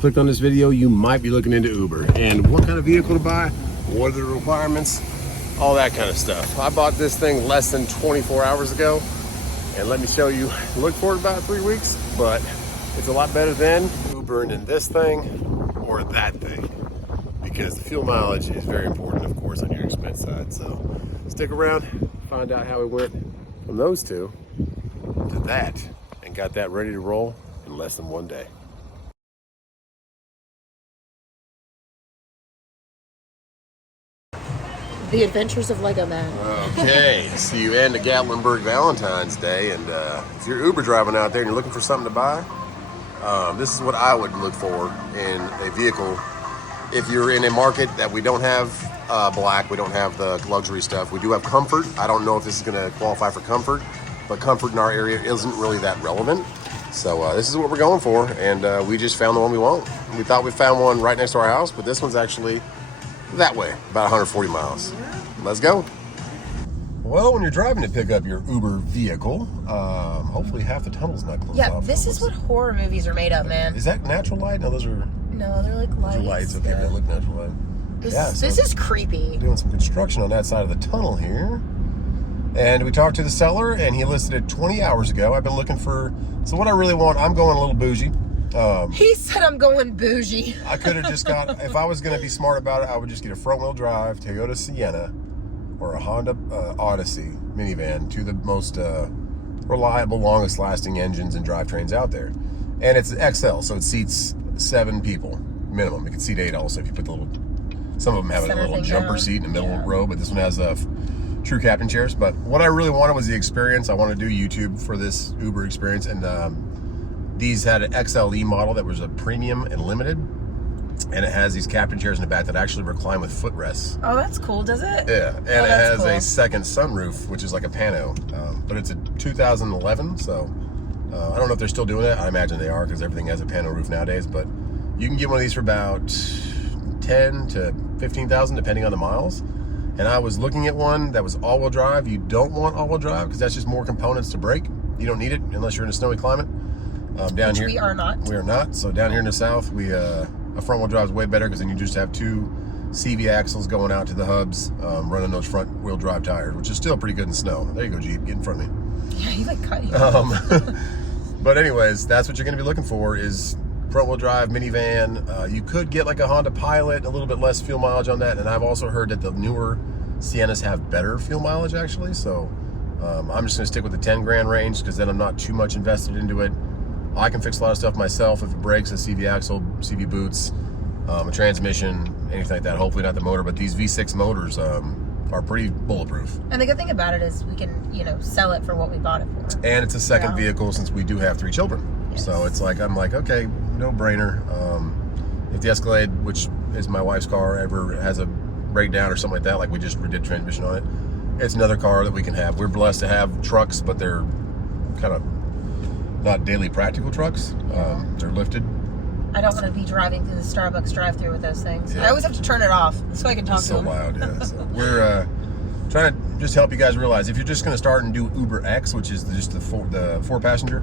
Clicked on this video, you might be looking into Uber and what kind of vehicle to buy, what are the requirements, all that kind of stuff. I bought this thing less than 24 hours ago, and let me show you. Looked for it about 3 weeks, but it's a lot better than Ubering in this thing or that thing, because the fuel mileage is very important, of course, on your expense side. So stick around, find out how we went from those two to that, and got that ready to roll in less than 1 day. The Adventures of Lego Man. Okay, see you end of Gatlinburg Valentine's Day, and if you're Uber driving out there and you're looking for something to buy, this is what I would look for in a vehicle. If you're in a market that we don't have black, we don't have the luxury stuff, we do have comfort. I don't know if this is going to qualify for comfort, but comfort in our area isn't really that relevant. So this is what we're going for, and we just found the one we want. We thought we found one right next to our house, but this one's actually that way, about 140 miles. Let's go. Well, when you're driving to pick up your Uber vehicle, hopefully half the tunnel's not closed off. Yeah, this is what horror movies are made of, man. Is that natural light? No, those are... No, they're like lights. Those are lights, okay, they look natural light. This is creepy. Doing some construction on that side of the tunnel here. And we talked to the seller, and he listed it 20 hours ago. I've been looking for... So what I really want, I'm going a little bougie. He said I'm going bougie. I could have just got, if I was going to be smart about it, I would just get a front-wheel drive Toyota Sienna or a Honda Odyssey minivan, two of the most reliable, longest-lasting engines and drivetrains out there. And it's XL, so it seats 7 people minimum. It can seat 8 also if you put the little, some of them have a little jumper seat in the middle row, but this one has true captain chairs. But what I really wanted was the experience. I wanted to do YouTube for this Uber experience, and these had an XLE model that was a premium and limited, and it has these captain chairs in the back that actually recline with footrests. Oh, that's cool, does it? Yeah, and it has a second sunroof, which is like a pano, but it's a 2011, so I don't know if they're still doing it. I imagine they are, because everything has a pano roof nowadays, but you can get one of these for about 10 to 15,000 depending on the miles. And I was looking at one that was all-wheel drive. You don't want all-wheel drive because that's just more components to brake. You don't need it unless you're in a snowy climate. Down here, we are not. We are not. So down here in the south, a front-wheel drive is way better, because then you just have 2 CV axles going out to the hubs, running those front-wheel drive tires, which is still pretty good in snow. There you go, Jeep, get in front of me. Yeah, you like cut you. But anyways, that's what you're going to be looking for, is front-wheel drive minivan. You could get like a Honda Pilot, a little bit less fuel mileage on that, and I've also heard that the newer Siennas have better fuel mileage actually. So I'm just going to stick with the 10 grand range, because then I'm not too much invested into it. I can fix a lot of stuff myself if it breaks, a CV axle, CV boots, a transmission, anything like that. Hopefully not the motor, but these V6 motors are pretty bulletproof. And the good thing about it is we can, sell it for what we bought it for. And it's a second vehicle, since we do have 3 children. Yes. So it's like, I'm like, okay, no brainer. If the Escalade, which is my wife's car, ever has a breakdown or something like that, like we just did transmission on it, it's another car that we can have. We're blessed to have trucks, but they're kind of not daily practical trucks. They're lifted. I don't want to be driving through the Starbucks drive-thru with those things. Yeah. I always have to turn it off so I can talk to them. It's so loud, yeah. So we're trying to just help you guys realize, if you're just going to start and do Uber X, which is just the 4-passenger,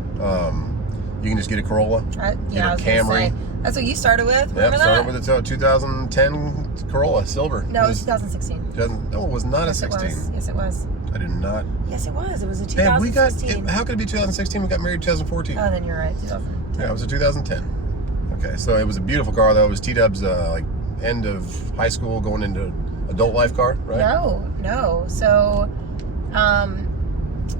you can just get a Corolla, get a Camry. That's what you started with. Remember that? Started with a 2010 Corolla, silver. No, it was 2016. No, it was not a 16. Yes, it was. I did not. Yes, it was. It was a 2016. How could it be 2016? We got married in 2014. Oh, then you're right. 2010. Yeah, it was a 2010. Okay, so it was a beautiful car, though. It was T-Dub's like end of high school, going into adult life car, right? No. So,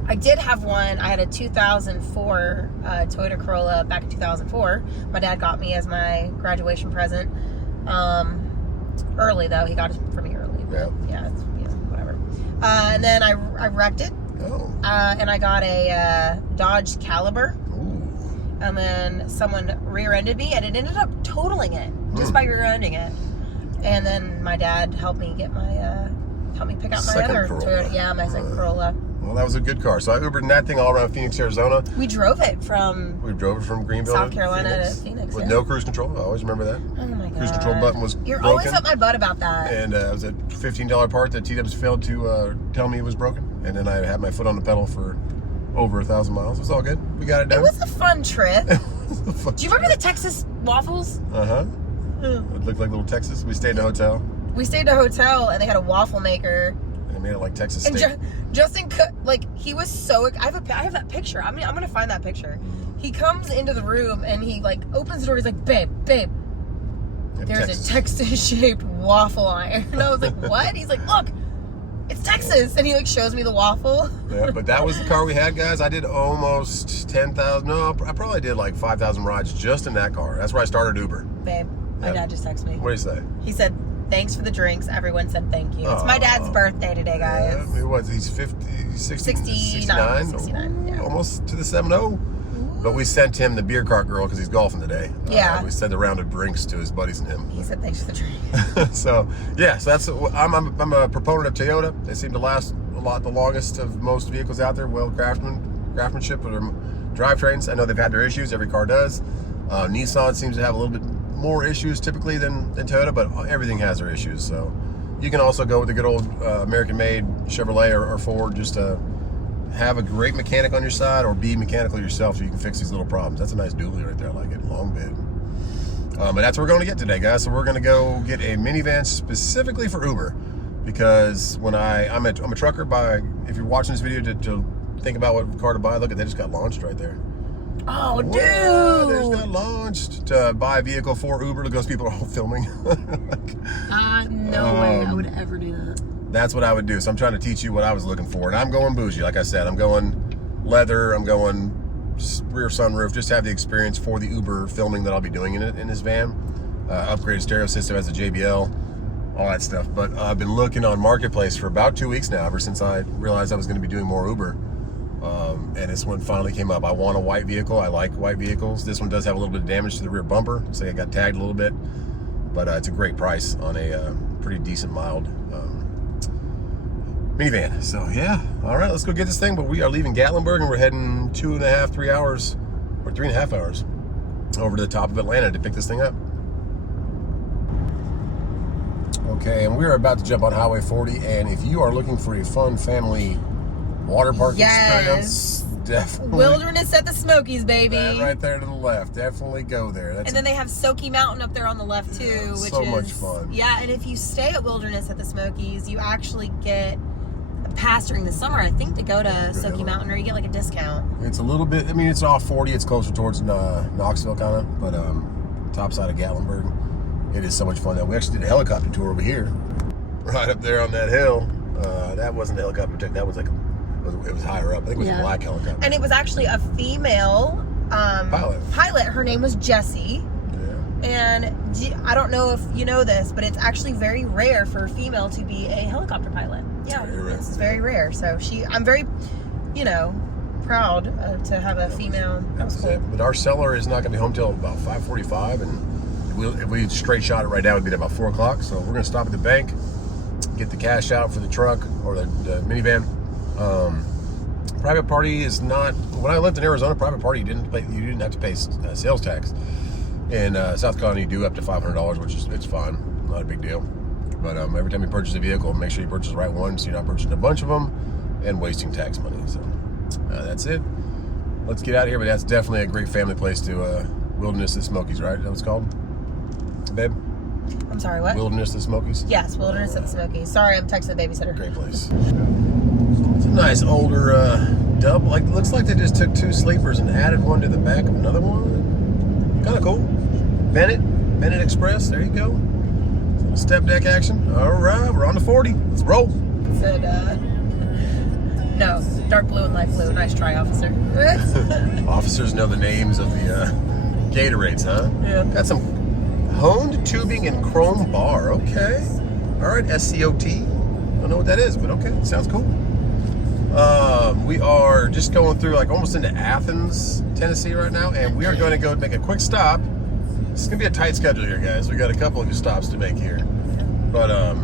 I did have one. I had a 2004 Toyota Corolla back in 2004. My dad got me as my graduation present. Early, though. He got it for me early. But yeah, whatever. And then I wrecked it. Oh. And I got a Dodge Caliber. Ooh. And then someone rear-ended me, and it ended up totaling it just by rear-ending it. And then my dad helped me get helped me pick out my other Toyota. Yeah, my second Corolla. Well, that was a good car. So I Ubered in that thing all around Phoenix, Arizona. We drove it from Greenville, South Carolina to Phoenix. With no cruise control. I always remember that. Oh my god. Cruise control button was You're broken. always up my butt about that. And it was a $15 part that T-Dubs failed to tell me it was broken. And then I had my foot on the pedal for over 1,000 miles. It was all good. We got it done. It was a fun trip. Do you remember the Texas waffles? It looked like little Texas. We stayed in a hotel. We stayed in a hotel and they had a waffle maker. And they made it like Texas And steak. Justin, like, he was so. I have that picture. I'm gonna find that picture. He comes into the room and he like opens the door. He's like, babe, there's a Texas-shaped waffle iron. And I was like, what? He's like, look, it's Texas. And he like shows me the waffle. Yeah, but that was the car we had, guys. I did almost 10,000. No, I probably did like 5,000 rides just in that car. That's where I started Uber. Babe, my dad just texted me. What did he say? He said, thanks for the drinks. Everyone said thank you. It's my dad's birthday today, guys. Yeah, it was. He's 69. 69, yeah. Almost to the 70. But we sent him the beer cart girl because he's golfing today. Yeah. We sent a round of drinks to his buddies and him. He said thanks for the drinks. So that's I'm a proponent of Toyota. They seem to last the longest of most vehicles out there. Well, craftsmanship or drivetrains. I know they've had their issues. Every car does. Nissan seems to have a little bit more issues typically than Toyota, but everything has their issues. So you can also go with the good old American-made Chevrolet or Ford just to have a great mechanic on your side, or be mechanical yourself so you can fix these little problems. That's a nice dually right there. I like it. Long bed. But that's what we're going to get today, guys. So we're going to go get a minivan specifically for Uber, because when I'm a trucker. If you're watching this video to think about what car to buy, look at, they just got launched right there. Oh, dude! They just got launched to buy a vehicle for Uber because people are all filming. No way I would ever do that. That's what I would do. So I'm trying to teach you what I was looking for. And I'm going bougie. Like I said, I'm going leather. I'm going rear sunroof. Just have the experience for the Uber filming that I'll be doing in this van. Upgraded stereo system, has a JBL, all that stuff. But I've been looking on Marketplace for about 2 weeks now, ever since I realized I was going to be doing more Uber. And this one finally came up. I want a white vehicle. I like white vehicles. This one does have a little bit of damage to the rear bumper. So I got tagged a little bit. But it's a great price on a pretty decent mild minivan. So yeah, all right, let's go get this thing. But we are leaving Gatlinburg and we're heading 3.5 hours over to the top of Atlanta to pick this thing up. Okay, and we're about to jump on Highway 40. And if you are looking for a fun family water park experience, definitely Wilderness at the Smokies, baby. That right there to the left. Definitely go there. And then they have Soaky Mountain up there on the left too, which so is much fun. Yeah, and if you stay at Wilderness at the Smokies, you actually get a pass during the summer, I think, to go to Soaky Mountain, or you get like a discount. It's a little bit. I mean, it's off 40. It's closer towards Knoxville, kind of, but top side of Gatlinburg. It is so much fun. Now we actually did a helicopter tour over here, right up there on that hill. That wasn't a helicopter. That was like it was higher up. I think it was a black helicopter. And it was actually a female pilot. Her name was Jessie. And I don't know if you know this, but it's actually very rare for a female to be a helicopter pilot. Yeah, it's very rare. So I'm very, proud to have a female. That was cool. But our seller is not going to be home till about 5:45, and if we straight shot it right now, it'd be at about 4 o'clock. So we're going to stop at the bank, get the cash out for the truck or the minivan. Private party is not. When I lived in Arizona, private party you didn't have to pay sales tax. In South Carolina, you do up to $500, which it's fine, not a big deal. But every time you purchase a vehicle, make sure you purchase the right one, so you're not purchasing a bunch of them and wasting tax money. So that's it. Let's get out of here. But that's definitely a great family place to Wilderness at Smokies, right? Is that what it's called, babe? I'm sorry, what? Wilderness at Smokies. Yes, Wilderness at the Smokies. Sorry, I'm texting the babysitter. Great place. It's a nice older double. Looks like they just took 2 sleepers and added one to the back of another one. Kind of cool. Bennett Express. There you go. Step deck action. All right, we're on the 40. Let's roll. Said, no, dark blue and light blue. Nice try, officer. Officers know the names of the Gatorades, huh? Yeah. Got some honed tubing and chrome bar. Okay. All right, SCOT. Don't know what that is, but okay, sounds cool. We are just going through almost into Athens, Tennessee right now, and we are going to go make a quick stop. This is going to be a tight schedule here, guys. We got a couple of stops to make here. But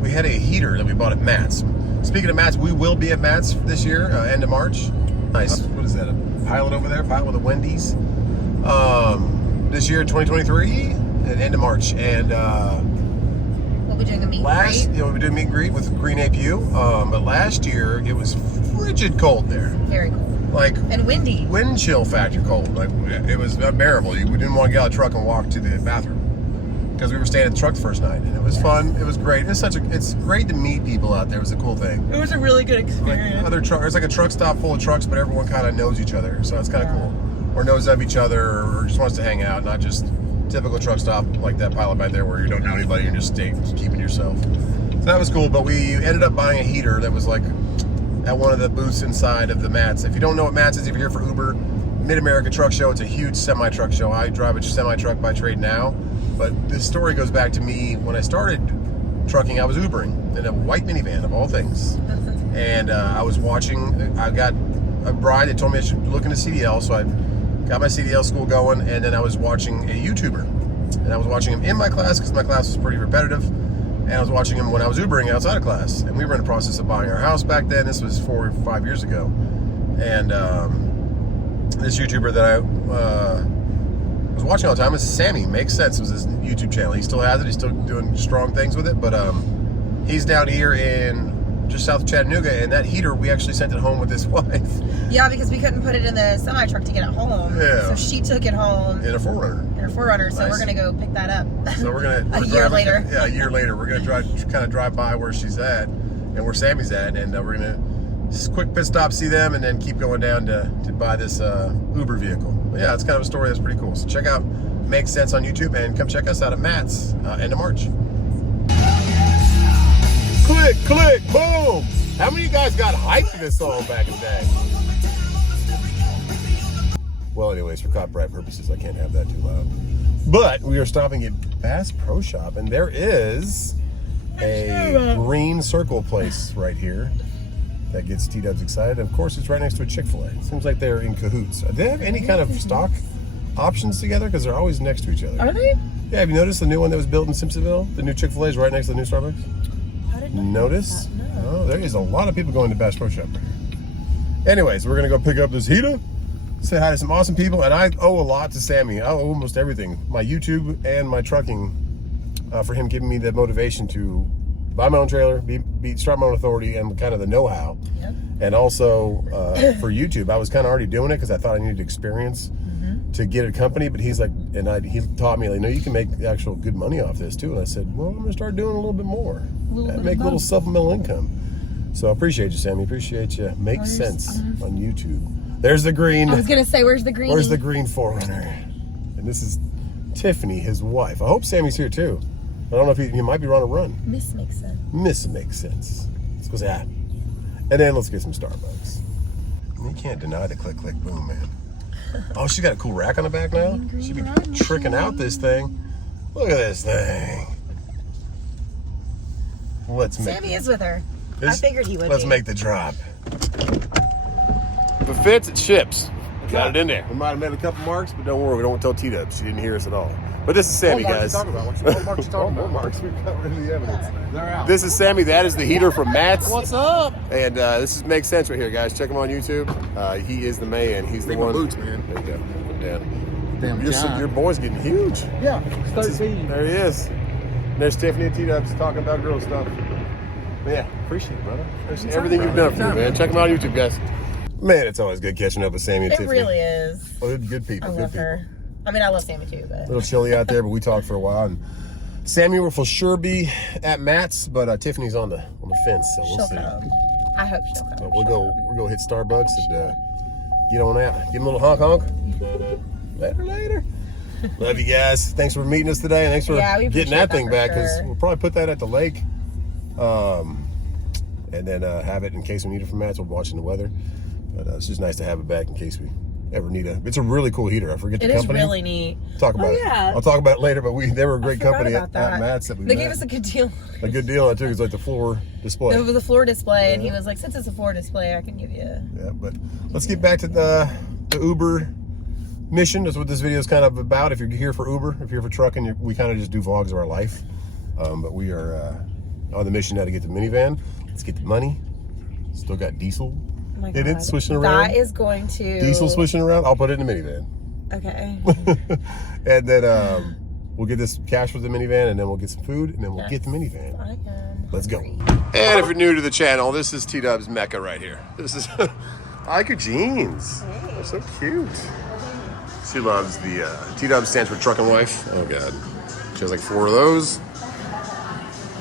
we had a heater that we bought at Matt's. Speaking of Matt's, we will be at Matt's this year, end of March. Nice. What is that, a pilot over there? Pilot with a Wendy's. This year, 2023, at end of March. And we'll be doing a meet and greet. We'll be doing meet and greet with Green APU. But last year, it was frigid cold there. Very cold. like and windy. Wind chill factor cold. Like it was unbearable. We didn't want to get out of the truck and walk to the bathroom because we were staying at the truck the first night, and it was fun. It was great. It's great to meet people out there. It was a cool thing. It was a really good experience. Like other truck, there's like a truck stop full of trucks, but everyone kind of knows each other, so it's kind of cool. Or knows of each other, or just wants to hang out, not just typical truck stop like that pilot back there where you don't know anybody and just keeping yourself. So that was cool. But we ended up buying a heater that was like at one of the booths inside of the Mats. If you don't know what Mats is, if you're here for Uber, Mid-America Truck Show, it's a huge semi-truck show. I drive a semi-truck by trade now, but this story goes back to me when I started trucking. I was Ubering in a white minivan of all things, and I was watching. I got a bride that told me I should look into CDL, so I got my CDL school going, and then I was watching a YouTuber, and I was watching him in my class because my class was pretty repetitive. And I was watching him when I was Ubering outside of class. And we were in the process of buying our house back then. This was 4 or 5 years ago. And this YouTuber that I was watching all the time was Sammy. Makes Sense was his YouTube channel. He still has it. He's still doing strong things with it. But he's down here in just south of Chattanooga. And that heater, we actually sent it home with his wife. Yeah, because we couldn't put it in the semi-truck to get it home. Yeah. So she took it home. In a 4Runner. In a 4Runner, so we're going to go pick that up. So we're going to... A year later. Yeah, a year later. We're going to drive by where she's at and where Sammy's at. And we're going to just quick pit stop, see them, and then keep going down to buy this Uber vehicle. But yeah, it's kind of a story that's pretty cool. So check out Makes Sense on YouTube and come check us out at Matt's end of March. Click, click, boom! How many of you guys got hyped to this song back in the day? Well, anyways, for copyright purposes, I can't have that too loud. But we are stopping at Bass Pro Shop, and there is a green circle place right here that gets T-Dubs excited. And of course, it's right next to a Chick-fil-A. It seems like they're in cahoots. Do they have any kind of stock options together? Because they're always next to each other. Are they? Yeah, have you noticed the new one that was built in Simpsonville? The new Chick-fil-A is right next to the new Starbucks? I didn't Notice? No. Oh, there is a lot of people going to Bass Pro Shop right here. Anyways, we're going to go pick up this heater. Say hi to some awesome people, and I owe a lot to Sammy. I owe almost everything. My YouTube and my trucking for him giving me the motivation to buy my own trailer, start my own authority, and kind of the know-how. Yep. And also for YouTube, I was kind of already doing it because I thought I needed experience to get a company, but he's like, he taught me, like, no, you can make actual good money off this too. And I said, well, I'm going to start doing a little bit more. Make a little supplemental income. So I appreciate you, Sammy. Appreciate you. Makes Sense on YouTube. There's the green. I was going to say, where's the green? Where's the green 4Runner? And this is Tiffany, his wife. I hope Sammy's here too. I don't know if he might be on a run. Miss Makes Sense. Miss Makes Sense. Let's go say hi. And then let's get some Starbucks. You can't deny the click, click, boom, man. Oh, she's got a cool rack on the back now. She be tricking out this thing. Look at this thing. Sammy is with her. I figured he would. Let's make the drop. If it fits, it ships. Got it in there. We might have made a couple marks, but don't worry, we don't tell T-Dubs. She didn't hear us at all. But this is Sammy, guys. What marks you talking about? What marks? We've got rid of the evidence. They're out. This is Sammy. That is the heater from Matt's. What's up? And this is Makes Sense right here, guys. Check him on YouTube. He is the man. He's the one. Boots, man. There you go. Damn Your boy's getting huge. Yeah, 13. There he is. And there's Tiffany and T-Dubs talking about girl stuff. But yeah, appreciate it, brother. Appreciate everything you've done for me, man. Check him out on YouTube, guys. Man, it's always good catching up with Sammy and Tiffany. It really is. Oh, good people. I love her. I mean, I love Sammy too, but. A little chilly out there, but we talked for a while. And Sammy will for sure be at Matt's, but Tiffany's on the fence, so we'll see. Come. I hope she'll come. But we'll go hit Starbucks and get on out. Give him a little honk honk. Later. Love you guys. Thanks for meeting us today, and thanks for getting that thing back, because we'll probably put that at the lake, and then have it in case we need it from Matt's. We're watching the weather, but it's just nice to have it back in case we ever need it. It's a really cool heater. I forget the company. It is really neat. Talk about it. I'll talk about it later, but they were a great company at Matt's. They gave us a good deal. A good deal. I took it's like the floor display. It was a floor display, and he was like, since it's a floor display, I can give you. Yeah, but let's get back to the Uber mission. That's what this video is kind of about. If you're here for Uber, if you're here for trucking, we kind of just do vlogs of our life. But we are on the mission now to get the minivan. Let's get the money. Still got diesel. Oh my God. It's swishing around. That is going to... Diesel swishing around. I'll put it in the minivan. Okay. And then we'll get this cash for the minivan, and then we'll get some food, and then we'll get the minivan. Let's go. And if you're new to the channel, this is T-Dub's Mecca right here. This is I like your jeans. Hey. They're so cute. She loves the T-Dub stands for truck and wife. Oh god. She has like 4 of those.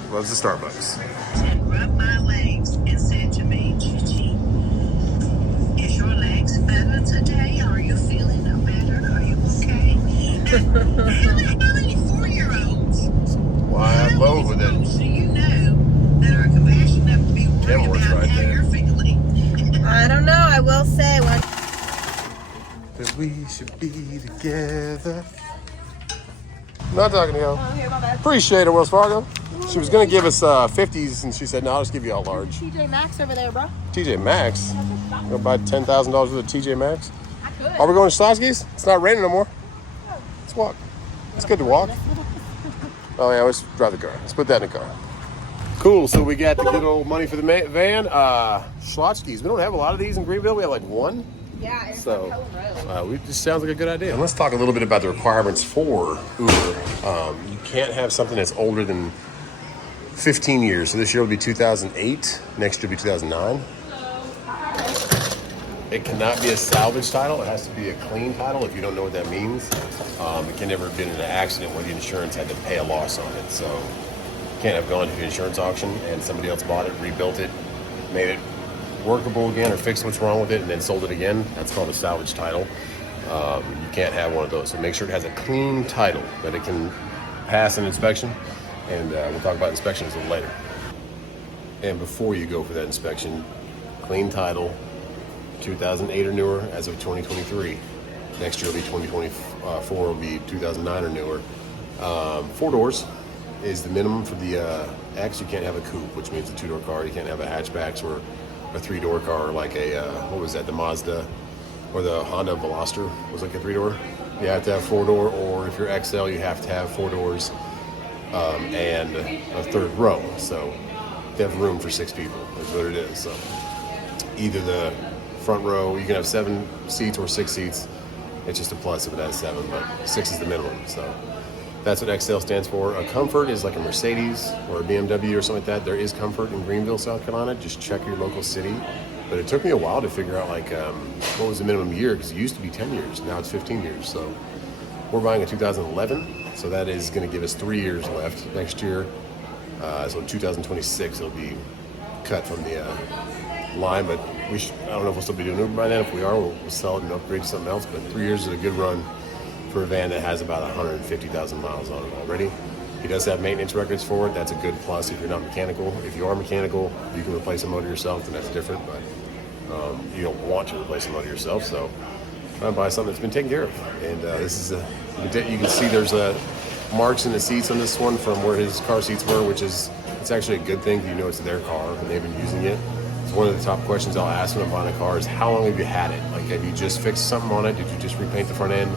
Loves the Starbucks. Rubbed my legs and said to me, Gigi, is your legs better today? Are you feeling no better? Are you okay? How many 4-year-olds? Why I love with it. So you know that are compassionate enough to be worried Kenworth's about right how there. you're feeling. I don't know. I will say when. That we should be together. Not talking to you. Oh, here, my bad. Appreciate it, Wells Fargo. She was gonna give us 50s, and she said, "No, I'll just give you all large." TJ Maxx over there, bro. TJ Maxx. Go buy $10,000 worth of TJ Maxx. I could. Are we going to Schlotzsky's? It's not raining no more. Let's walk. It's good to walk. Oh yeah, let's drive the car. Let's put that in the car. Cool. So we got the good old money for the van. Schlotzsky's. We don't have a lot of these in Greenville. We have like 1. Yeah, it's So, on Cohen Road. it just sounds like a good idea. And let's talk a little bit about the requirements for Uber. You can't have something that's older than 15 years. So this year will be 2008. Next year will be 2009. It cannot be a salvage title. It has to be a clean title. If you don't know what that means, it can never have been in an accident where the insurance had to pay a loss on it. So you can't have gone to an insurance auction and somebody else bought it, rebuilt it, made it workable again, or fixed what's wrong with it and then sold it again. That's called a salvage title. You can't have one of those. So make sure it has a clean title that it can pass an inspection. And we'll talk about inspections a little later. And before you go for that inspection, clean title, 2008 or newer as of 2023. Next year will be 2024, will be 2009 or newer. 4 doors is the minimum for the X. You can't have a coupe, which means a 2-door car. You can't have a hatchbacks or a 3-door car like a, what was that, the Mazda or the Honda Veloster was like a 3-door. You have to have 4-door, or if you're XL, you have to have 4 doors and a 3rd row. So they have room for 6 people, is what it is. So either the front row, you can have 7 seats or 6 seats. It's just a plus if it has 7, but 6 is the minimum. So that's what XL stands for. A Comfort is like a Mercedes or a BMW or something like that. There is Comfort in Greenville, South Carolina. Just check your local city. But it took me a while to figure out like what was the minimum year, because it used to be 10 years. Now it's 15 years. So we're buying a 2011. So that is going to give us 3 years left next year. So in 2026, it'll be cut from the line. But I don't know if we'll still be doing Uber by then. If we are, we'll sell it and upgrade to something else. But 3 years is a good run for a van that has about 150,000 miles on it already. He does have maintenance records for it. That's a good plus if you're not mechanical. If you are mechanical, you can replace a motor yourself, then that's different. But you don't want to replace a motor yourself, so try and buy something that's been taken care of. And this is you can see there's marks in the seats on this one from where his car seats were, which is, it's actually a good thing if you know it's their car and they've been using it. It's one of the top questions I'll ask when I'm buying a car is, how long have you had it? Like, have you just fixed something on it? Did you just repaint the front end?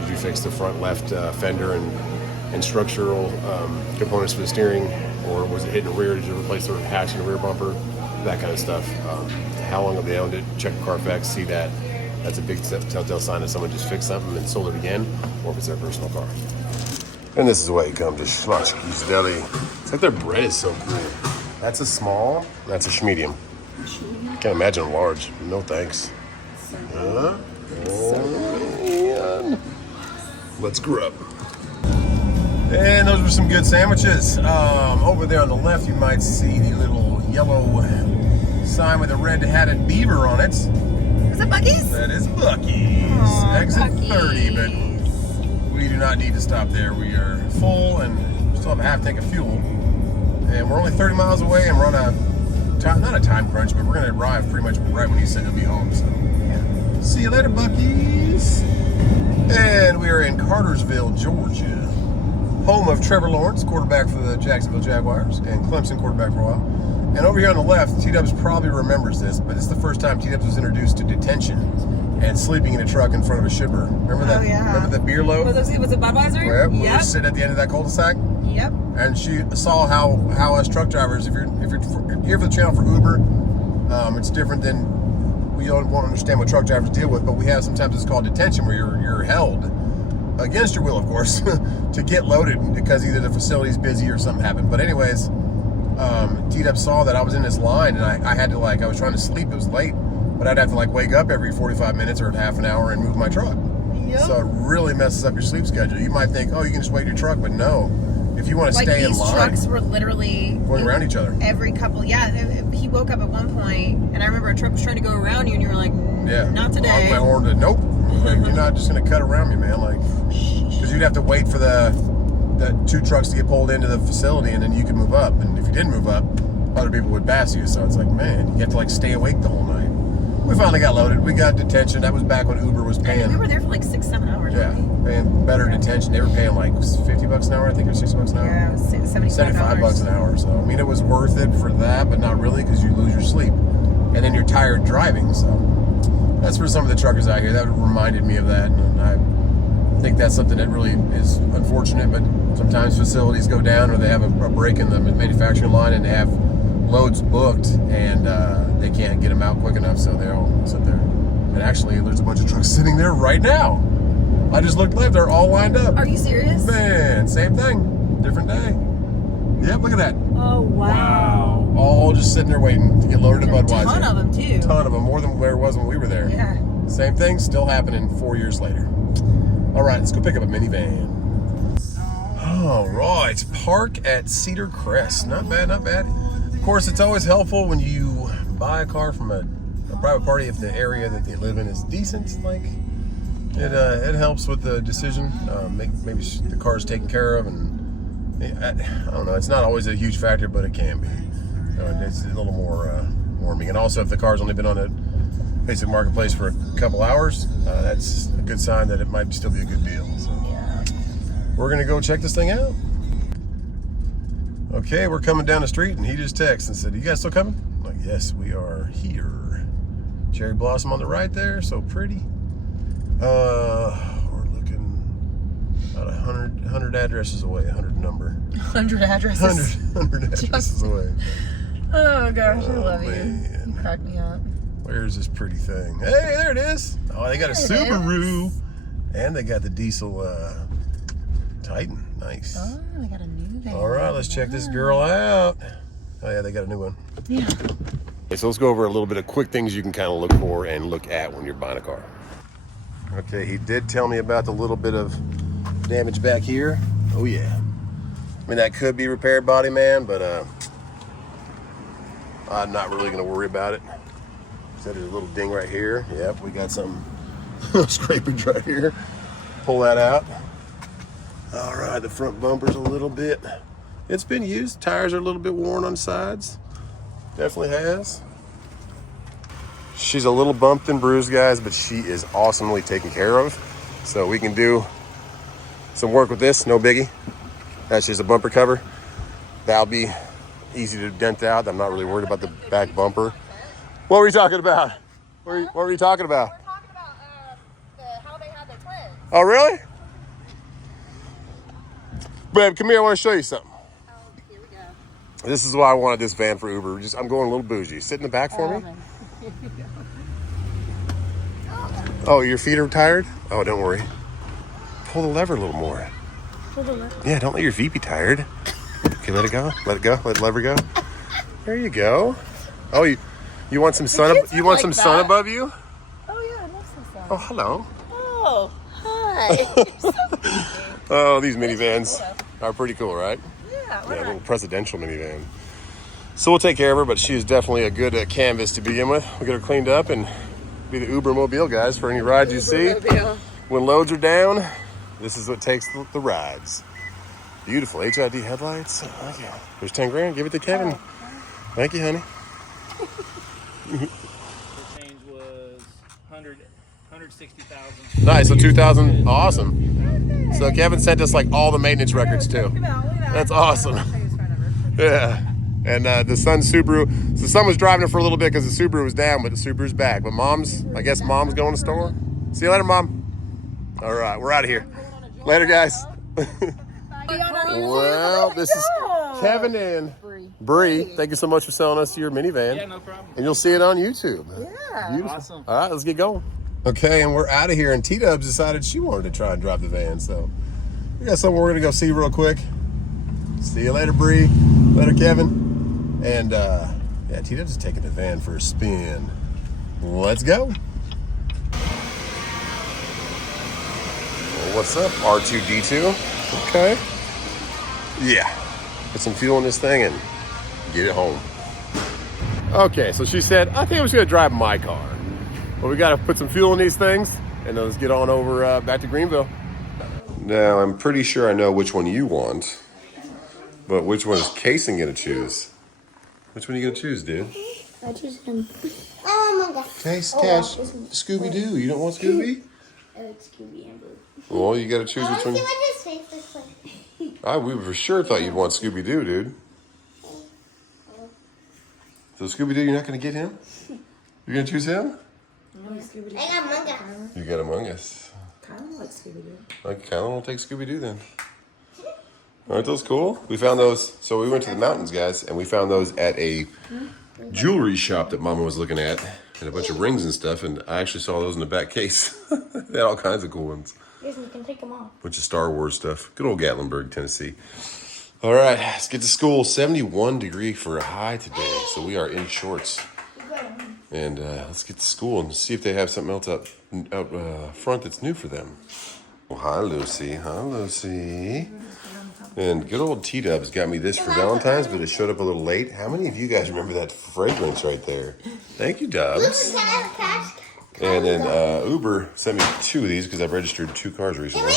Did you fix the front left fender and structural components for the steering? Or was it hitting the rear? Did you replace the hatch and the rear bumper? That kind of stuff. How long have they owned it? Check the Carfax, see that. That's a big telltale sign that someone just fixed something and sold it again, or if it's their personal car. And this is the way you come to Schlotzsky's Deli. It's like their bread is so good. That's a small, that's a medium. Can't imagine a large. No thanks. Oh, man. Let's grub. And those were some good sandwiches. Over there on the left, you might see the little yellow sign with a red-hatted beaver on it. Is it Buc-ee's? That is Buc-ee's. Aw, Exit Buc-ee's. 30, but we do not need to stop there. We are full and still have a half tank of fuel. And we're only 30 miles away, and we're on a time, not a time crunch, but we're going to arrive pretty much right when he said he'll be home. So, yeah. See you later, Buc-ee's. And we are in Cartersville, Georgia, home of Trevor Lawrence, quarterback for the Jacksonville Jaguars, and Clemson quarterback for a while. And over here on the left, T-Dubs probably remembers this, but it's the first time T-Dubs was introduced to detention and sleeping in a truck in front of a shipper. Remember that? Oh, yeah. Remember the beer loaf? Was it Budweiser? Where we were Yep. sitting at the end of that cul-de-sac, Yep. and she saw how us truck drivers, if you're here for the channel for Uber, it's different than, we won't understand what truck drivers deal with, but we have sometimes it's called detention, where you're held against your will, of course, to get loaded because either the facility's busy or something happened. But anyways, T-Dub saw that I was in this line, and I had to, like, I was trying to sleep, it was late, but but I'd have to like wake up every 45 minutes or half an hour and move my truck. Yep. So it really messes up your sleep schedule. You might think, oh, you can just wait your truck, but no. If you want to like stay in these line, trucks were literally going around each other. every couple. Yeah, he woke up at one point, and I remember a truck was trying to go around you, and you were like, Yeah. not today. Honk my horn to, nope. Like, you're not just going to cut around me, man. Like, because you'd have to wait for the 2 trucks to get pulled into the facility, and then you could move up. And if you didn't move up, other people would pass you. So it's like, man, you have to like stay awake the whole night. We finally got loaded. We got detention. That was back when Uber was paying. And we were there for like 6-7 hours. Yeah, weren't we? paying better detention. They were paying like $50 an hour, I think, or $60 an hour. Yeah, it was $75 an hour. So I mean, it was worth it for that, but not really, because you lose your sleep, and then you're tired driving. So that's for some of the truckers out here. That reminded me of that, and I think that's something that really is unfortunate. But sometimes facilities go down, or they have a break in the manufacturing line, and they have loads booked, and they can't get them out quick enough, so they'll sit there. And actually, there's a bunch of trucks sitting there right now. I just looked left; they're all lined up. Are you serious? Man, same thing, different day. Yep, look at that. Oh wow! All just sitting there waiting to get loaded at Budweiser. A ton of them too. Ton of them, more than where it was when we were there. Yeah. Same thing, still happening 4 years later. All right, let's go pick up a minivan. All right, park at Cedar Crest. Not bad, not bad. Of course, it's always helpful when you buy a car from a private party if the area that they live in is decent. Like, it helps with the decision. Maybe the car's taken care of, and I don't know. It's not always a huge factor, but it can be. It's a little more warming. And also, if the car's only been on a basic marketplace for a couple hours, that's a good sign that it might still be a good deal. So Yeah. we're gonna go check this thing out. Okay, we're coming down the street, and he just texted and said, "You guys still coming?" I'm like, yes, we are here. Cherry blossom on the right there, so pretty. We're looking about 100 addresses away, 100 number. 100 addresses. 100 addresses away. Oh gosh, I love man. you. You crack me up. Where's this pretty thing? Hey, there it is. Oh, they got a There it Subaru. is. And they got the diesel Titan. Nice. Oh, I got a new van. All right, let's check this girl out. Oh, yeah, they got a new one. Yeah. Okay, so let's go over a little bit of quick things you can kind of look for and look at when you're buying a car. Okay, he did tell me about the little bit of damage back here. Oh, yeah. I mean, that could be repaired, body man, but I'm not really going to worry about it. So there's a little ding right here. Yep, we got some scrapage right here. Pull that out. All right, the front bumper's a little bit, it's been used. Tires are a little bit worn on the sides. Definitely has. She's a little bumped and bruised, guys, but she is awesomely taken care of. So we can do some work with this, no biggie. That's just a bumper cover. That'll be easy to dent out. I'm not really worried about the back bumper. What were you talking about? What were you talking about? We're talking about how they had their twins. Oh, really? Babe, come here. I want to show you something. Oh, here we go. This is why I wanted this van for Uber. I'm going a little bougie. Sit in the back for me. Oh, your feet are tired? Oh, don't worry. Pull the lever a little more. Pull the lever. Yeah, don't let your feet be tired. Okay, let it go. Let it go. Let the lever go. There you go. Oh, you want some sun? kids You are want like some sun that. above you? Oh yeah, I love some stuff. Oh, hello. Oh, hi. Oh, these minivans are pretty cool, right? Yeah, Yeah, a little presidential minivan. So we'll take care of her, but she is definitely a good canvas to begin with. We'll get her cleaned up and be the Uber mobile, guys, for any rides you see. When loads are down, this is what takes the rides. Beautiful HID headlights. Oh, yeah. There's 10 grand. Give it to Kevin. Thank you, honey. The change was 160,000. Nice. So 2,000. Awesome. So Kevin sent us like all the maintenance records too. That's awesome. Yeah. And the son's Subaru. So the son was driving it for a little bit because the Subaru was down, but the Subaru's back. But I guess mom's going to the store. See you later, mom. All right, we're out of here. Later, guys. Well, this is Kevin and Bree. Thank you so much for selling us your minivan. Yeah, no problem. And you'll see it on YouTube. Yeah. Beautiful. Awesome. All right, let's get going. Okay, and we're out of here. And T-Dubs decided she wanted to try and drive the van. So we got somewhere we're going to go see real quick. See you later, Bree. Later, Kevin. And yeah, T-Dubs is taking the van for a spin. Let's go. Well, what's up, R2D2? Okay. Yeah. Put some fuel in this thing and get it home. Okay, so she said, I think I was gonna drive my car. But we gotta put some fuel in these things and let's get on over back to Greenville. Now, I'm pretty sure I know which one you want, but which one is Kason gonna choose? Which one are you gonna choose, dude? I choose him. Oh my god. Hey, Cash, Scooby-Doo. You don't want Scooby? I like Scooby and Blue. Well, you gotta choose I which want one. to see what his face looks like. We for sure thought you'd want Scooby-Doo, dude. So Scooby-Doo, you're not gonna get him? You're gonna choose him? I got manga. You got Among Us. Kyle likes Scooby-Doo. Okay, Kellen will take Scooby-Doo then. Aren't those cool? We found those. So we went to the mountains, guys, and we found those at a jewelry shop that Mama was looking at, and a bunch of rings and stuff. And I actually saw those in the back case. They had all kinds of cool ones. Yes, you can take them off. Bunch of Star Wars stuff. Good old Gatlinburg, Tennessee. All right, let's get to school. 71 degrees for a high today, so we are in shorts. And let's get to school and see if they have something else out front that's new for them. Well, hi, Lucy. Hi, Lucy. And good old T-Dubs got me this for Valentine's, but it showed up a little late. How many of you guys remember that fragrance right there? Thank you, Dubs. And then Uber sent me 2 of these because I've registered 2 cars recently.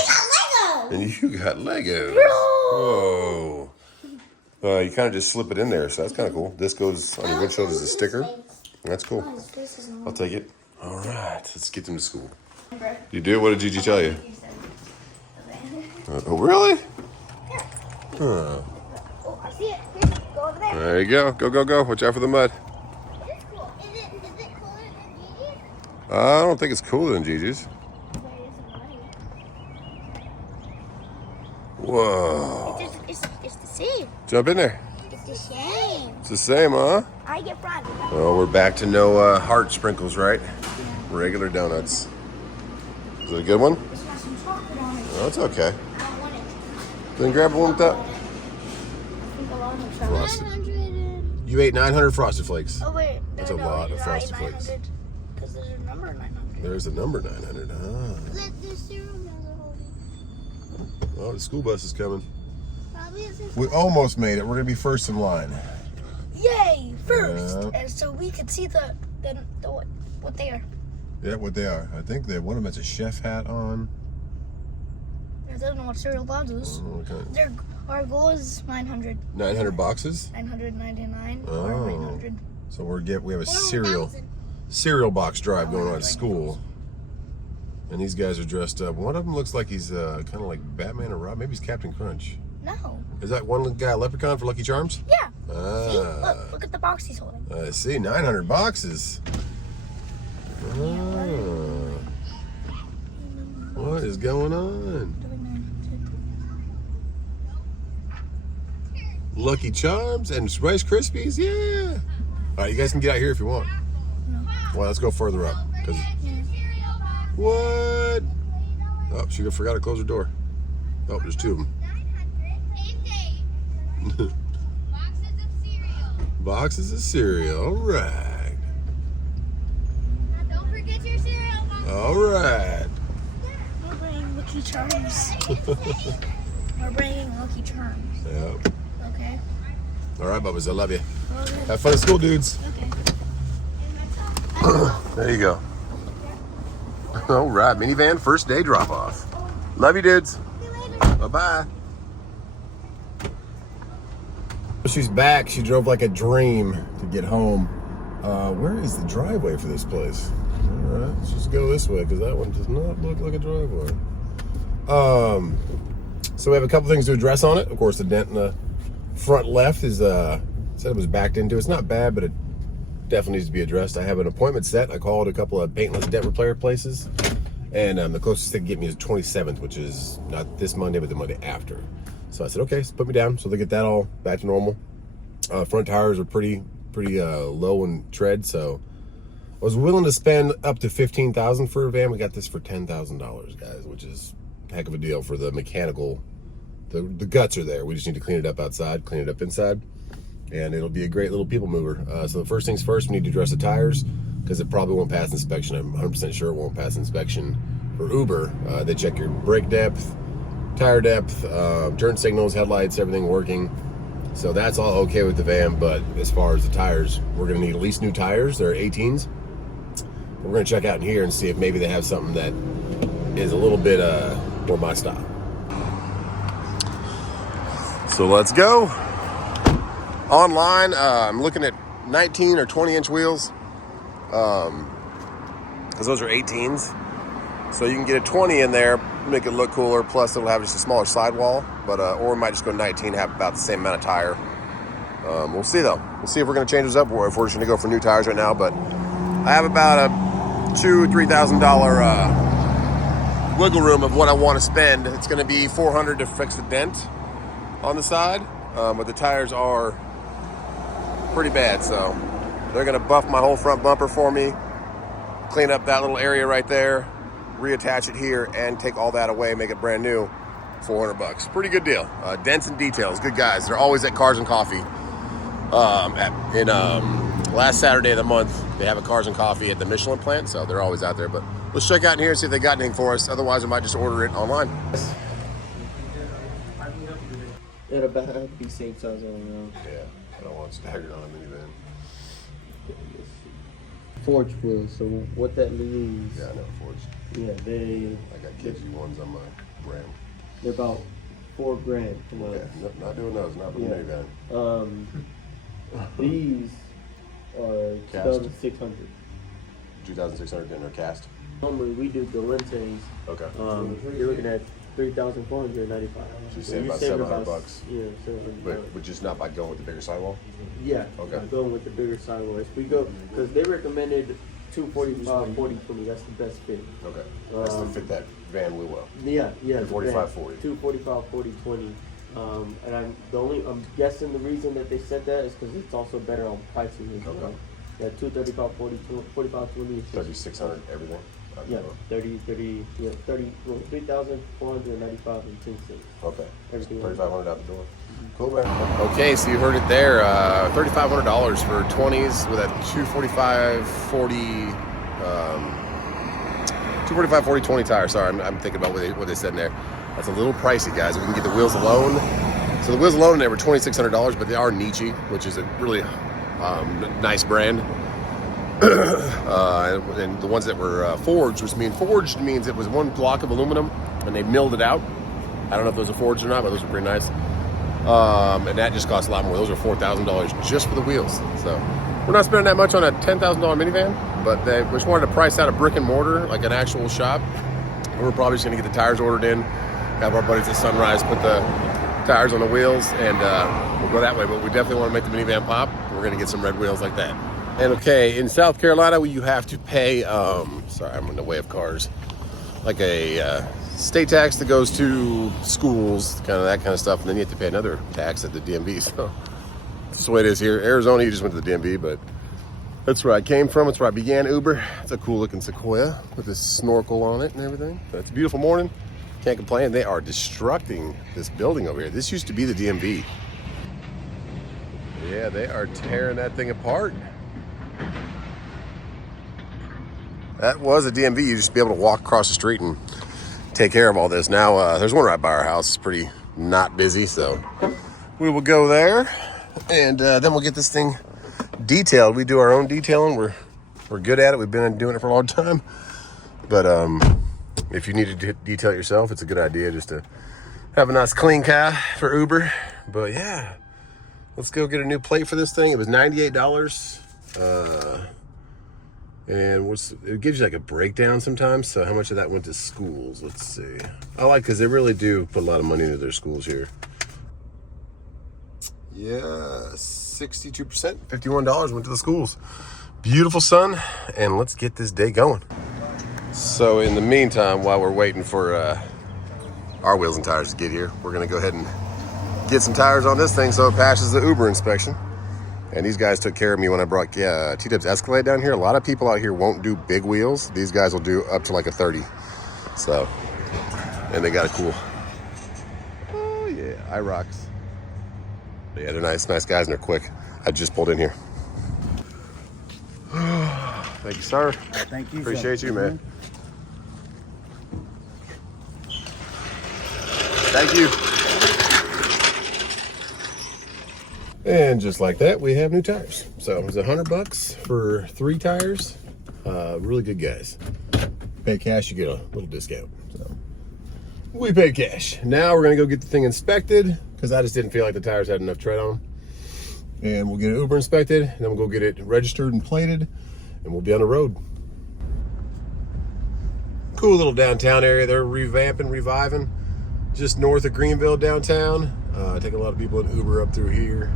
And you got Lego. Whoa. You kind of just slip it in there, so that's kind of cool. This goes on your windshield as a sticker. That's cool. I'll take it. All right, let's get them to school. You do? What did Gigi tell you? Oh, really? Huh. Oh, I see it. Here, go over there. There you go. Go, go, go. Watch out for the mud. It's cool. Is it cooler than Gigi's? I don't think it's cooler than Gigi's. Whoa. It's the same. Jump in there. It's the same. It's the same, huh? I get front. Well, we're back to no heart sprinkles, right? Regular donuts. Is it a good one? It's got some chocolate on it. Oh, it's okay. I don't want it. Then grab one with that. I think a lot of chocolate. Frosted. 900 and... You ate 900 Frosted Flakes. Oh, wait. That's a lot of Frosted Flakes. Because there's a number 900. There's a number 900, huh? Let the cereal mills are holding. Oh, the school bus is coming. Probably isn't. We almost made it. We're going to be first in line. Yay! First! Yeah. And so we could see the what they are. Yeah, what they are. I think that one of them has a chef hat on. I don't know what cereal that is. Oh, okay. Our goal is 900. 900 boxes? 999 Oh. or 900. So we have a cereal box drive going on at school. And these guys are dressed up. One of them looks like he's kind of like Batman or Rob. Maybe he's Captain Crunch. No. Is that one guy a leprechaun for Lucky Charms? Yeah. See? Ah. Look at the box he's holding. I see. 900 boxes. Oh. What is going on? Lucky Charms and Rice Krispies? Yeah. All right, you guys can get out here if you want. No. Well, let's go further up. What? Oh, she forgot to close her door. Oh, there's 2 of them. Boxes of cereal. All right. Now don't forget your cereal box. All right. We're bringing Lucky Charms. We're bringing Lucky Charms. Yep. Okay. All right, Bubba's. I love you. Okay. Have fun at school, dudes. Okay. There you go. All right, minivan, first day drop off. Love you, dudes. Bye-bye. She's back. She drove like a dream to get home. Where is the driveway for this place? All right, let's just go this way because that one does not look like a driveway. So we have a couple things to address on it. Of course, the dent in the front left is said it was backed into. It's not bad, but it definitely needs to be addressed. I have an appointment set. I called a couple of paintless dent repair places, and the closest they can get me is 27th, which is not this Monday, but the Monday after. So I said, okay, so put me down. So they get that all back to normal. Front tires are pretty low in tread, so I was willing to spend up to $15,000 for a van. We got this for $10,000, guys, which is a heck of a deal for the mechanical. The guts are there. We just need to clean it up outside, clean it up inside, and it'll be a great little people mover. So the first things first, we need to address the tires. because it probably won't pass inspection. I'm 100% sure it won't pass inspection for Uber. They check your brake depth, tire depth, turn signals, headlights, everything working. So that's all okay with the van, but as far as the tires, we're gonna need at least new tires. They're 18s. We're gonna check out in here and see if maybe they have something that is a little bit more my style. So let's go. Online, I'm looking at 19 or 20 inch wheels, because those are 18s. So you can get a 20 in there, make it look cooler, plus it'll have just a smaller sidewall, but or we might just go 19, have about the same amount of tire. We'll see though. We'll see if we're gonna change those up or if we're just gonna go for new tires right now, but I have about a $2,000 to $3,000 wiggle room of what I wanna spend. It's gonna be $400 to fix the dent on the side, but the tires are pretty bad, so they're gonna buff my whole front bumper for me, clean up that little area right there, reattach it here, and take all that away, make it brand new. $400. Pretty good deal. Dents and Details, good guys. They're always at Cars and Coffee. Last Saturday of the month, they have a Cars and Coffee at the Michelin plant, so they're always out there. But let's check out in here and see if they got anything for us. Otherwise, we might just order it online. It'll better be same size, I don't know. Yeah, I don't want staggered on a minivan. Forged wheels, so what that means, Yeah, I know, forged. yeah, I got KG ones on my Ram. they're about $4,000. Okay, not doing those, not with the Yeah. minivan. These are Cast. 2,600. 2,600 in their cast. Normally we do Galentes. Okay. You're looking at 3,495. So you save about saving $700. Yeah, $700. But just not by going with the bigger sidewall? Yeah. Okay. Going with the bigger sidewalls. We go because they recommended 245, 40/20. That's the best fit. Okay. That's to fit that van really well. Yeah. 245, 40. 245, 40/20. And I'm guessing the reason that they said that is because it's also better on pricing as well. Okay. Yeah, 235, 40, 45, 20 is 3,600 everything? yeah, 3,495 and 10 cents. Okay. Everything. 3,500 out the door. Cool, man. Okay, so you heard it there. $3,500 for 20s with a 245, 40, 20 tire. Sorry, I'm thinking about what they said in there. That's a little pricey, guys. We can get the wheels alone. So the wheels alone in there were $2,600, but they are Nietzsche, which is a really nice brand. And the ones that were forged, which forged means it was one block of aluminum and they milled it out. I don't know if those are forged or not, but those are pretty nice. And that just costs a lot more. Those are $4,000 just for the wheels. So we're not spending that much on a $10,000 minivan, but they just wanted to price out a brick and mortar, like an actual shop. We're probably just gonna get the tires ordered in, have our buddies at Sunrise put the tires on the wheels, and we'll go that way. But we definitely want to make the minivan pop. We're gonna get some red wheels like that. And okay, in South Carolina, you have to pay, sorry, I'm in the way of cars, like a state tax that goes to schools, kind of that kind of stuff, and then you have to pay another tax at the DMV. So that's the way it is here. Arizona, you just went to the DMV, but that's where I came from. That's where I began Uber. It's a cool looking Sequoia with this snorkel on it and everything. But it's a beautiful morning. Can't complain. They are destructing this building over here. This used to be the DMV. Yeah, they are tearing that thing apart. That was a DMV. You just be able to walk across the street and take care of all this. Now, there's one right by our house. It's pretty not busy, so we will go there, and then we'll get this thing detailed. We do our own detailing. We're good at it. We've been doing it for a long time. But if you need to detail it yourself, it's a good idea just to have a nice clean car for Uber. But yeah, let's go get a new plate for this thing. It was $98. And it gives you like a breakdown sometimes. So how much of that went to schools? Let's see. I like, because they really do put a lot of money into their schools here. Yeah, 62%, $51 went to the schools. Beautiful sun, and let's get this day going. So in the meantime, while we're waiting for our wheels and tires to get here, we're gonna go ahead and get some tires on this thing so it passes the Uber inspection. And these guys took care of me when I brought T-Dub's Escalade down here. A lot of people out here won't do big wheels. These guys will do up to like a 30. So, and they got a cool, oh yeah, IROX. Yeah, they're nice guys, and they're quick. I just pulled in here. Thank you, sir. Thank you. Appreciate you, man. Thank you. And just like that, we have new tires. So it was $100 for 3 tires. Really good guys. Pay cash, you get a little discount. So we paid cash. Now we're gonna go get the thing inspected because I just didn't feel like the tires had enough tread on them. And we'll get it Uber inspected, and then we'll go get it registered and plated, and we'll be on the road. Cool little downtown area. They're revamping, reviving, just north of Greenville downtown. Take a lot of people in Uber up through here.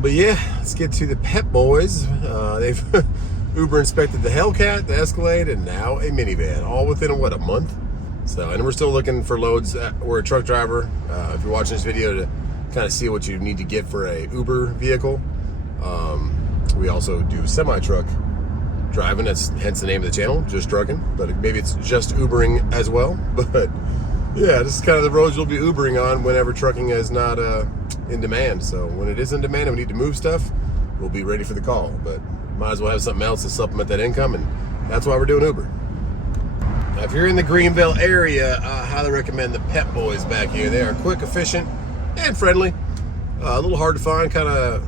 But yeah, let's get to the Pep Boys. They've Uber inspected the Hellcat, the Escalade, and now a minivan, all within a month. So, and we're still looking for loads. We're a truck driver. If you're watching this video to kind of see what you need to get for a Uber vehicle. We also do semi-truck driving. That's hence the name of the channel, Just Trucking. But maybe it's just Ubering as well. But yeah, this is kind of the roads you'll be Ubering on whenever trucking is not in demand. So when it is in demand and we need to move stuff, we'll be ready for the call. But might as well have something else to supplement that income, and that's why we're doing Uber. Now, if you're in the Greenville area, I highly recommend the Pep Boys back here. They are quick, efficient, and friendly. A little hard to find kind of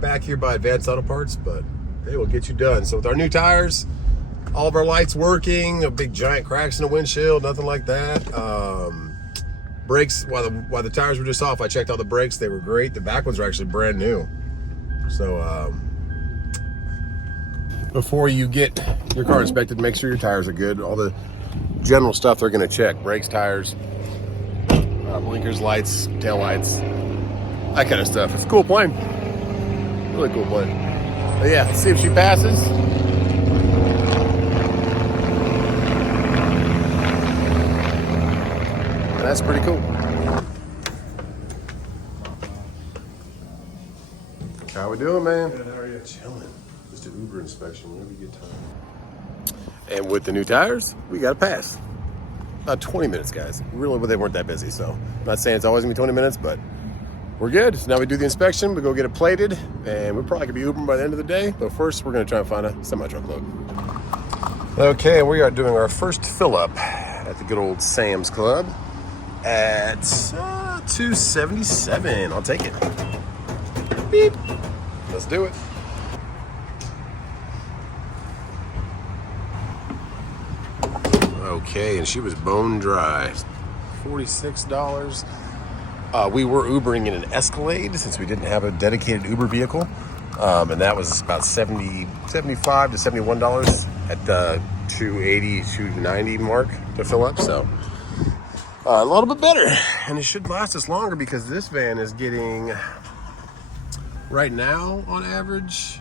back here by Advanced Auto Parts, but they will get you done. So with our new tires, all of our lights working, no big giant cracks in the windshield, nothing like that. Brakes, while the tires were just off, I checked all the brakes. They were great. The back ones are actually brand new. So before you get your car inspected, make sure your tires are good. All the general stuff they're going to check: brakes, tires, blinkers, lights, tail lights, that kind of stuff. It's a cool plane. Really cool plane. But yeah, let's see if she passes. And that's pretty cool. How we doing, man? Good, how are you? Chilling. Just an Uber inspection whenever you get time. And with the new tires, we got a pass. About 20 minutes, guys. Really, they weren't that busy, so I'm not saying it's always gonna be 20 minutes, but we're good. So now we do the inspection, we go get it plated, and we're probably gonna be Ubering by the end of the day, but first we're gonna try and find a semi-truck load. Okay, we are doing our first fill up at the good old Sam's Club at $277. I'll take it. Beep. Let's do it. Okay, and she was bone dry. $46. We were Ubering in an Escalade since we didn't have a dedicated Uber vehicle. And that was about $75 to $71 at the $280, $290 mark to fill up. So a little bit better. And it should last us longer because this van is getting, right now, on average,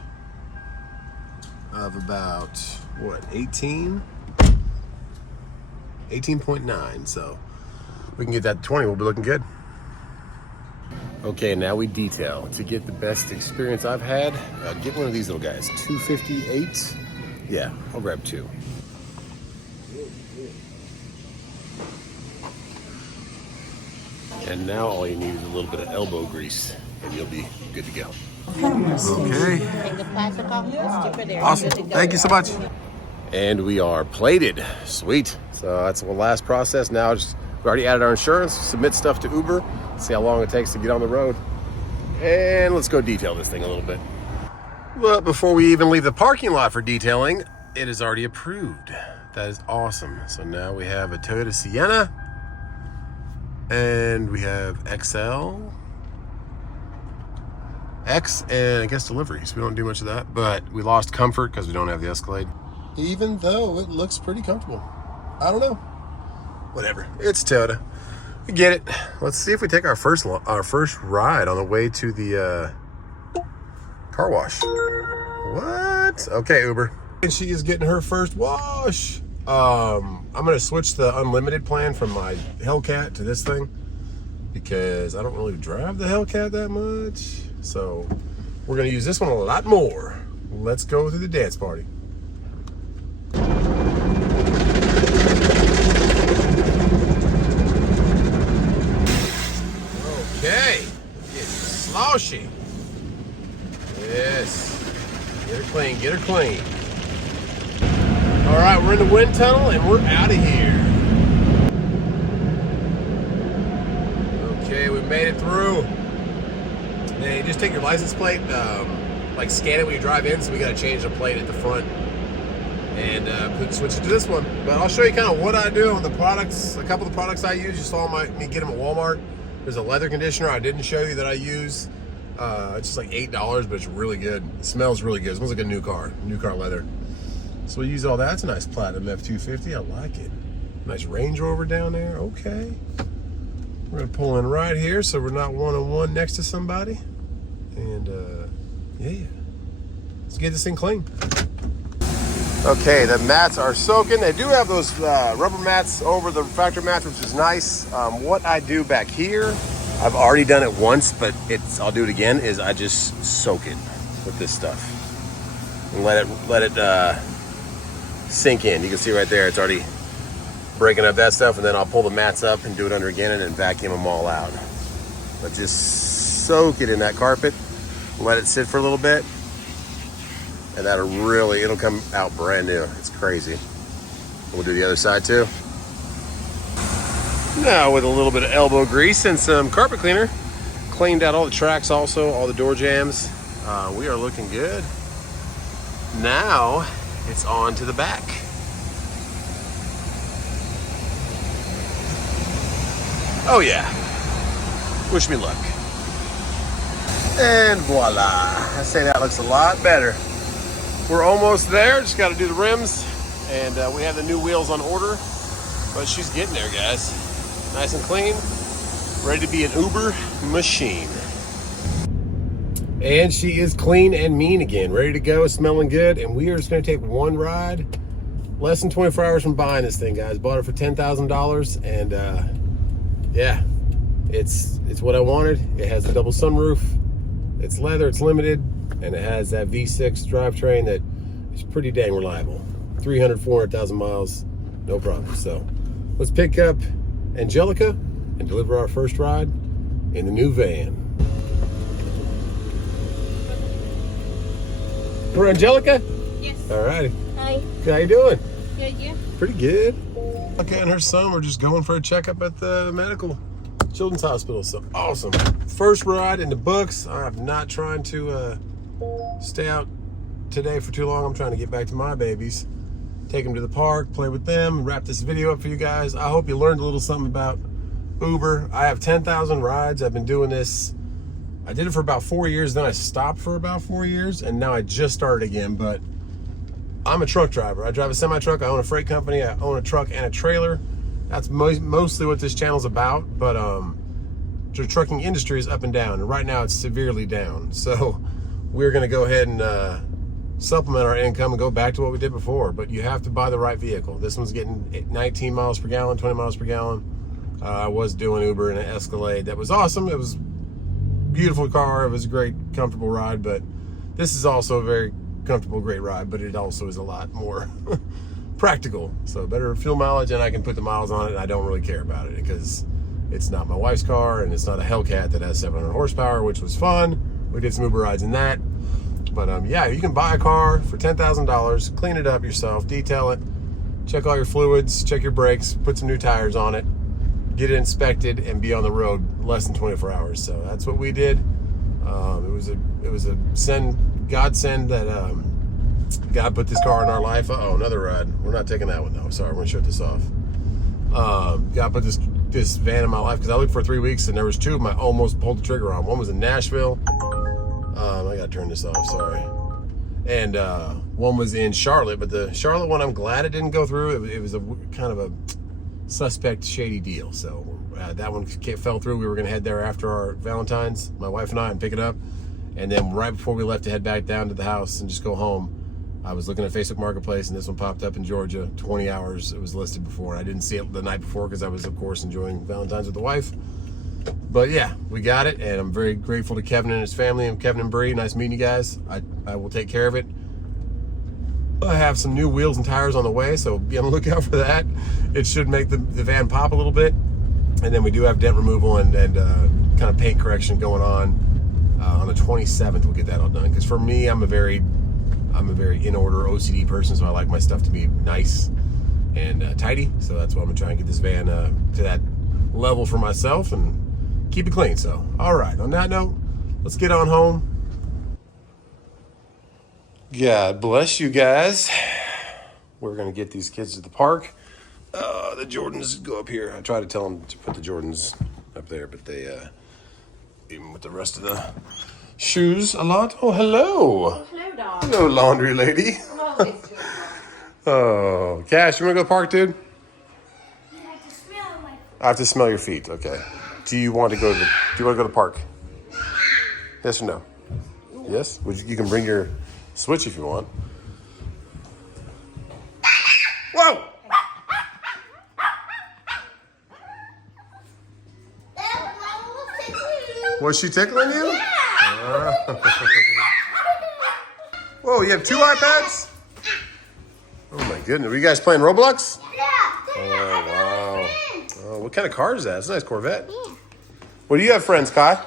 of about, what, 18.9. So we can get that to 20, we'll be looking good. Okay, now we detail. To get the best experience I've had, get one of these little guys, 258. Yeah, I'll grab 2. And now all you need is a little bit of elbow grease, and you'll be good to go. Okay. Awesome. Thank you so much. And we are plated. Sweet. So that's the last process. Now we already added our insurance, submit stuff to Uber, see how long it takes to get on the road. And let's go detail this thing a little bit. But before we even leave the parking lot for detailing, it is already approved. That is awesome. So now we have a Toyota Sienna, and we have XL, X, and I guess delivery. So we don't do much of that, but we lost comfort because we don't have the Escalade, even though it looks pretty comfortable. I don't know. Whatever. It's Toyota. We get it. Let's see if we take our first ride on the way to the car wash. What? Okay, Uber. And she is getting her first wash. I'm gonna switch the unlimited plan from my Hellcat to this thing because I don't really drive the Hellcat that much. So we're gonna use this one a lot more. Let's go to the dance party. Okay, getting sloshy. Yes, get her clean, get her clean. All right, we're in the wind tunnel and we're out of here. Okay, we made it through. Hey, just take your license plate, like scan it when you drive in, so we got to change the plate at the front and switch it to this one. But I'll show you kind of what I do on the products. A couple of the products I use, you saw me get them at Walmart. There's a leather conditioner I didn't show you that I use. It's just like $8, but it's really good. It smells really good. It smells like a new car leather. So we use all that. It's a nice Platinum F250. I like it. Nice Range Rover down there. Okay. We're gonna pull in right here so we're not one-on-one next to somebody. And yeah, let's get this thing clean. Okay, the mats are soaking. They do have those rubber mats over the factory mats, which is nice. What I do back here, I've already done it once, but I'll do it again, is I just soak it with this stuff and let it sink in. You can see right there, it's already breaking up that stuff, and then I'll pull the mats up and do it under again and then vacuum them all out. But just soak it in that carpet, let it sit for a little bit, and it'll come out brand new. It's crazy. We'll do the other side too. Now with a little bit of elbow grease and some carpet cleaner, cleaned out all the tracks also, all the door jams. We are looking good. Now it's on to the back. Oh yeah, wish me luck. And voila, I say that looks a lot better. We're almost there, just gotta do the rims, and we have the new wheels on order, but she's getting there, guys. Nice and clean, ready to be an Uber machine. And she is clean and mean again, ready to go, smelling good, and we are just gonna take one ride. Less than 24 hours from buying this thing, guys. Bought it for $10,000, and yeah, it's what I wanted. It has a double sunroof, it's leather, it's limited, and it has that V6 drivetrain that is pretty dang reliable. 300, 400,000 miles, no problem. So let's pick up Angelica and deliver our first ride in the new van. For Angelica? Yes. All righty. Hi. How you doing? Good, yeah. Pretty good. Okay, and her son, we're just going for a checkup at the medical children's hospital. So awesome. First ride in the books. I'm not trying to stay out today for too long. I'm trying to get back to my babies, take them to the park, play with them, wrap this video up for you guys. I hope you learned a little something about Uber. I have 10,000 rides. I've been doing this. I did it for about 4 years, then I stopped for about 4 years, and now I just started again. But I'm a truck driver. I drive a semi-truck. I own a freight company. I own a truck and a trailer. That's mostly what this channel's about. But the trucking industry is up and down, and right now it's severely down. So we're going to go ahead and supplement our income and go back to what we did before. But you have to buy the right vehicle. This one's getting 19 miles per gallon, 20 miles per gallon. I was doing Uber in an Escalade. That was awesome. It was a beautiful car. It was a great, comfortable ride. But this is also a very comfortable, great ride. But it also is a lot more practical. So better fuel mileage, and I can put the miles on it, and I don't really care about it because it's not my wife's car, and it's not a Hellcat that has 700 horsepower, which was fun. We did some Uber rides in that. But yeah, you can buy a car for $10,000, clean it up yourself, detail it, check all your fluids, check your brakes, put some new tires on it, get it inspected, and be on the road less than 24 hours. So that's what we did. It was a godsend that God put this car in our life. Uh-oh, another ride. We're not taking that one though. Sorry, we're gonna shut this off. God put this van in my life because I looked for 3 weeks and there was two of them I almost pulled the trigger on. One was in Nashville. I gotta turn this off, sorry. And one was in Charlotte, but the Charlotte one, I'm glad it didn't go through. It was a kind of a suspect, shady deal. So that one fell through. We were gonna head there after our Valentine's, my wife and I, and pick it up. And then right before we left to head back down to the house and just go home, I was looking at Facebook Marketplace, and this one popped up in Georgia, 20 hours. It was listed before. I didn't see it the night before because I was, of course, enjoying Valentine's with the wife. But yeah, we got it, and I'm very grateful to Kevin and his family, and Kevin and Bree. Nice meeting you guys. I will take care of it. I have some new wheels and tires on the way, so be on the lookout for that. It should make the van pop a little bit. And then we do have dent removal and kind of paint correction going on the 27th. We'll get that all done. Because for me, I'm a very I'm a very in-order OCD person, so I like my stuff to be nice and tidy. So that's why I'm gonna try and get this van to that level for myself and keep it clean. So, all right, on that note, let's get on home. God bless you guys. We're gonna get these kids to the park. The Jordans go up here. I try to tell them to put the Jordans up there, but they, even with the rest of the shoes a lot. Oh, hello. Hello, dog. Hello, laundry lady. I'm always doing Oh, Cash, you wanna go to the park, dude? You have to smell my. I have to smell your feet. Okay. Do you want to go to the park? Yes or no? Yes. You can bring your Switch if you want. Whoa! Was she tickling you? Yeah. Whoa, you have 2 iPads? Oh my goodness. Were you guys playing Roblox? Yeah. Oh, wow. Oh, what kind of car is that? It's a nice Corvette. Yeah. What do you have, friends, Kai?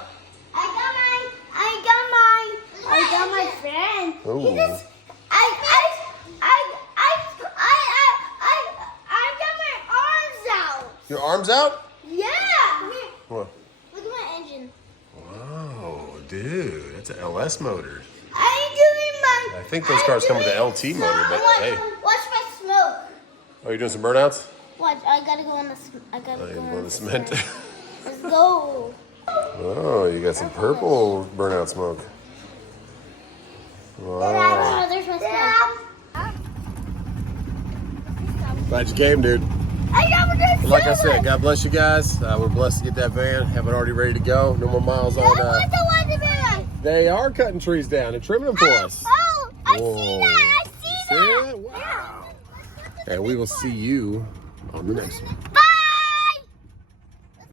I got my friend. Ooh. He just, I got my arms out. Your arms out? Yeah. What? Look at my engine. Wow, dude, that's an LS motor. I think those cars come with an LT motor, but hey. Watch my smoke. Oh, you doing some burnouts? Watch, I gotta go on the. I gotta Oh, go you on blow the cement. Let's go. Oh, you got some purple burnout smoke. Wow. Oh, there's my smoke. Glad you came, dude. I got my Like I said, God bless you guys. We're blessed to get that van. Have it already ready to go. No more miles on. They are cutting trees down and trimming them for us. Oh, I Whoa. see that. I see that. See it? Wow. And we will see you on the next one. Bye.